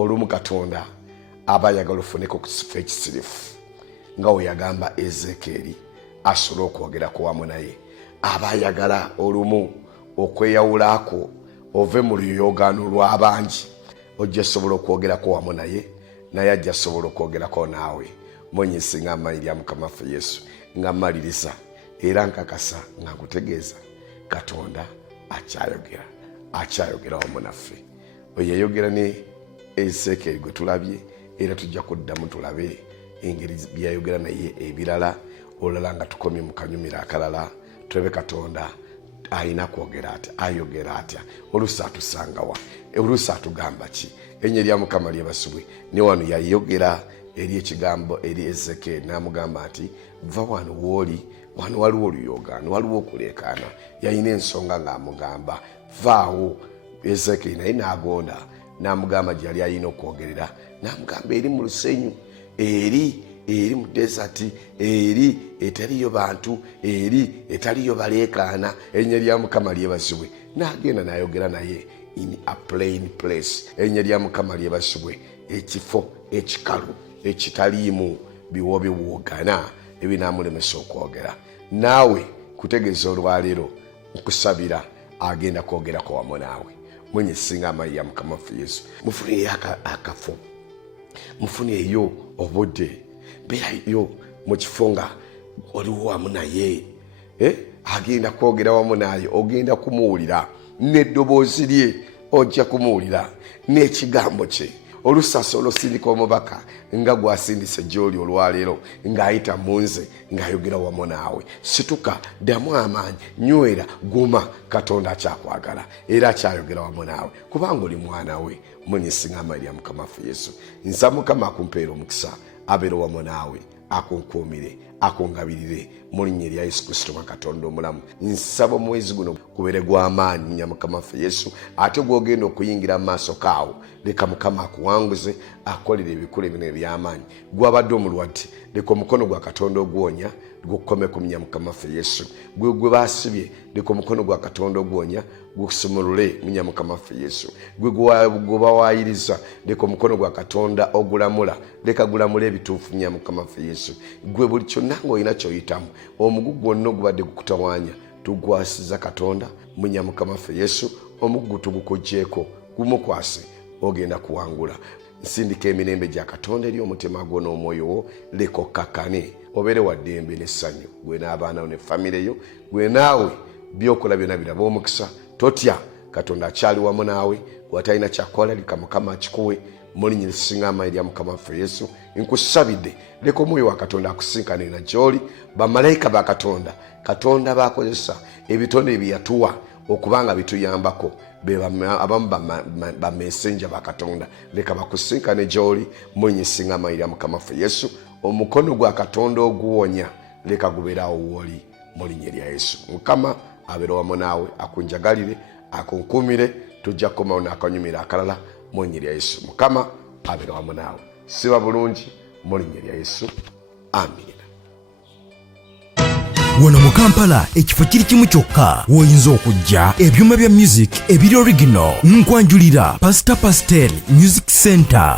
olumu Katonda aba ayagala ofuneko ku kifo ekisirifu nga we yagamba Ezekiel asobola okwogerako wamu naye. Aba ayagala olumu okweyawulako ove mu luyogaano lw'abangi ojja sobola okwogerako wamu naye ajja sobola okwogerako naawe. Mwenyisi amaanyi lya Mukama waffe Yesu nga mmaliriza era nkakasa nga nkutegeeza Katonda akyayogera wamu naffe. Oyo yayogera ne Ezekiel gwe tulabye era tujja kuddamu tulabe engeri byayogera naye ebirala olala nga tukomye mu kanyumira akalala tulabe Katonda ayina kwogera atya, ayogera atya, oluusi atusangawa, oluusi atugamba ki. Erinnya lya Mukama lyebasibwe. Ne wano yayogera eri ekigambo eri Ezekiel n'amugamba nti va wano w'oli, wano waliwo oluyogaano, waliwo okuleekaana. Yalina ensonga ng'amugamba vaawo. Ezekiel naye n'agonda n'amugamba gye yali alina okwogerera, n'amugamba eri mu lusenyu, eri mu desati, eri etaliyo bantu, eri etaliyo baleekaana. Erinnya lya Mukama lyebasibwe. N'agenda n'ayogera naye in a plain place. Erinnya lya Mukama lyebasibwe. Ekifo ekikalu ekitaliimu biwo biwoogana ebinaamulemesa okwogera. Naawe kutegeeza olwaleero nkusabira agenda kwogerako wamu naawe. Mwenyezi amaanyi ya Mukama waffe Yesu. Mufunireyo akafo, mufunireyo obudde, beerayo mu kifo nga oliwo wamu naye. Agenda kwogera wamu naye, ogenda kumuwulira n'eddoboozi lye ojja kumuwulira n'ekigambo kye. Olusaso olosindika omubaka nga gwasindise gy'oli olwaleero ng'ayita mu nze ng'ayogera wamu naawe. Situka, ddamu amaanyi, nywera, guma. Katonda akyakwagala era akyayogera wamu naawe kubanga oli mwana we. Mwenyezi amaanyi lya Mukama waffe Yesu. Nsa Mukama akumpeera omukisa abeere wamu naawe, akunkuumire, akungabirire mu linnya lya Yesu Kristo wa Katonda omulamu. Nsaba omwezi guno gubeere gw'amaanyi nya Mukama waffe Yesu, ate gw'ogenda okuyingira mu maaso kaawo leka Mukama akuwanguze, akolere ebikulu ebinene eby'amaanyi. Gw'abadde omulwadde leka omukono gwa Katonda ogwonya gukkome ku nya Mukama waffe Yesu. Gwe baasibye leka omukono gwa Katonda ogwonya gusumulule mu nya Mukama waffe Yesu. Gwe bawaayiriza leka omukono gwa Katonda ogulamula leka gulamule ebituufu nya Mukama waffe Yesu. Gwe buli kyonna ng'olina ky'oyitamu omugugu gwonna ogubadde gukutawaanya tugwasiza Katonda mu nya Mukama waffe Yesu. Omugugu tugukuggyeko gumukwase, ogenda kuwangula. Nsindika emirembe gya Katonda eri omutima gwo n'omwoyo wo, leka okkakane obeere wa ddembe n'essanyu, gwe n'abaana bo ne famire yo. Gwe naawe byokola byonna biraba omukisa, totya. Katonda akyali wamu naawe, bw'atalina kyakola leka Mukama akikuwe mu linnya erisinga amaanyi lya Mukama waffe Yesu. Nkusabidde leka omwoyo wa Katonda akusinkane na gy'oli. Bamalayika ba Katonda, Katonda bakozesa ebitonde bye yatuwa okubanga bituyambako, abamu bamesenja ba Katonda, leka bakusinkane gy'oli mu linnya erisinga amaanyi lya Mukama waffe Yesu. Omukono gwa Katonda oguwonya leka gubeerawo w'oli mu linnya lya Yesu. Mukama abeere wamu naawe, akunjagalire, akunkuumire. Tujja kukomawo n'akanyumira akalala mu linnya lya Yesu. Mukama abeere wamu naawe. Siba bulungi mu linnya lya Yesu. Amiina. Wano mu Kampala ekifo kiri kimu kyokka w'oyinza okujja ebyuma bya music ebiri original nkwanjulira Pastor Pastel Music Center.